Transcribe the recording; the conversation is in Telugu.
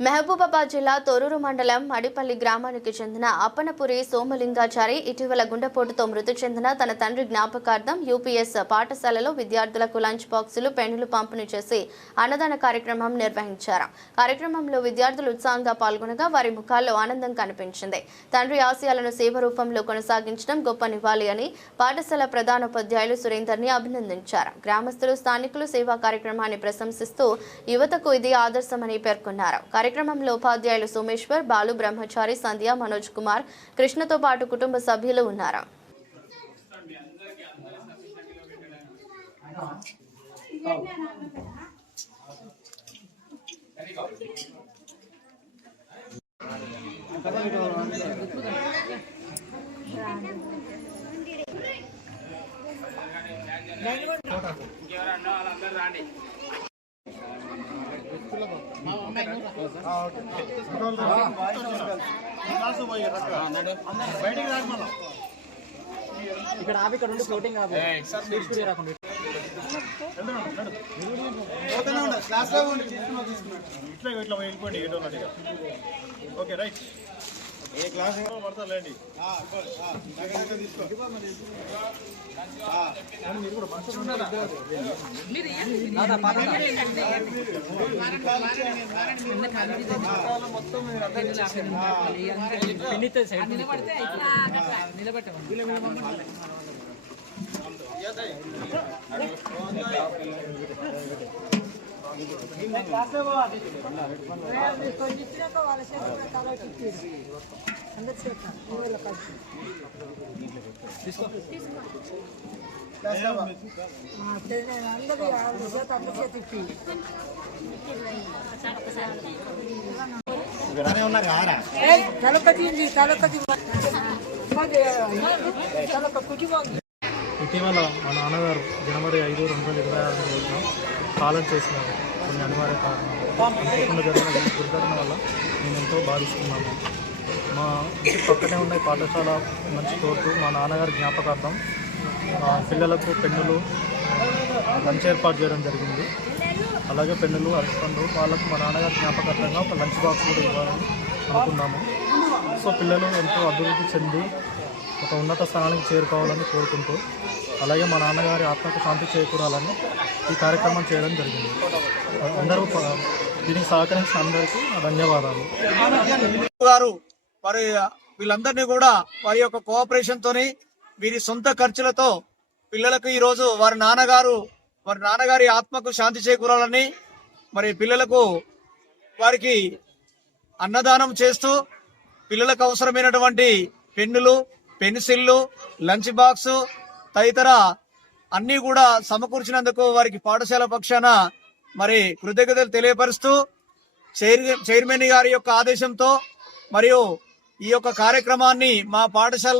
మహబూబాబాద్ జిల్లా తొర్రూరు మండలం మడిపల్లి గ్రామానికి చెందిన అప్పనపురి సోమలింగాచారి ఇటీవల గుండెపోటుతో మృతి చెందిన తన తండ్రి జ్ఞాపకార్థం యూపీఎస్ పాఠశాలలో విద్యార్థులకు లంచ్ బాక్సులు పెన్నులు పంపిణీ చేసి అన్నదాన కార్యక్రమం నిర్వహించారు. కార్యక్రమంలో విద్యార్థులు ఉత్సాహంగా పాల్గొనగా వారి ముఖాల్లో ఆనందం కనిపించింది. తండ్రి ఆశయాలను సేవ రూపంలో కొనసాగించడం గొప్ప నివాళి అని పాఠశాల ప్రధానోపాధ్యాయులు సురేందర్ని అభినందించారు. గ్రామస్తులు స్థానికులు సేవా కార్యక్రమాన్ని ప్రశంసిస్తూ యువతకు ఇది ఆదర్శమని పేర్కొన్నారు. కార్యక్రమంలో ఉపాధ్యాయులు సోమేశ్వర్, బాలు, బ్రహ్మచారి, సంధ్య, మనోజ్ కుమార్, కృష్ణతో పాటు కుటుంబ సభ్యులు ఉన్నారు. ఇక్కడ ఆపి ఇక్కడ ఉండి ఫ్లోటింగ్ ఇట్లా వెళ్ళిపోండి ఓకే రైట్ ఏ క్లాస్ పడతారులేండి ఇటీవల మా నాన్నగారు జనవరి 5, 2026 రోజున కాలం చేసినారు. కొన్ని అనివార్య కారణాలు జరిగిన దుర్ఘటన వల్ల మేము ఎంతో బాధిస్తున్నాము. మా ఇంటి పక్కనే ఉన్న పాఠశాల మంచి తోటు మా నాన్నగారి జ్ఞాపకార్థం పిల్లలకు పెన్నులు లంచ్ ఏర్పాటు చేయడం జరిగింది. అలాగే పెన్నులు, అరటిపండ్లు వాళ్ళకు మా నాన్నగారి జ్ఞాపకార్థంగా ఒక లంచ్ బాక్స్ కూడా ఇవ్వాలని అనుకున్నాము. సో పిల్లలు ఎంతో అభివృద్ధి చెంది ఒక ఉన్నత స్థానానికి చేరుకోవాలని కోరుకుంటూ, అలాగే మా నాన్నగారి ఆత్మకు శాంతి చేకూరాలని ఈ కార్యక్రమం చేయడం జరిగింది. అందరూ దీనికి సహకరించిన అందరికీ ధన్యవాదాలు. మరి వీళ్ళందరినీ కూడా వారి యొక్క కోఆపరేషన్ తోని వీరి సొంత ఖర్చులతో పిల్లలకు ఈరోజు వారి నాన్నగారి ఆత్మకు శాంతి చేకూరాలని మరి పిల్లలకు వారికి అన్నదానం చేస్తూ పిల్లలకు అవసరమైనటువంటి పెన్నులు, పెన్సిళ్ళు, లంచ్ బాక్స్ తదితర అన్ని కూడా సమకూర్చినందుకు వారికి పాఠశాల పక్షాన మరి కృతజ్ఞతలు తెలియపరుస్తూ చైర్మన్ గారి యొక్క ఆదేశంతో మరియు ఈ యొక్క కార్యక్రమాన్ని మా పాఠశాల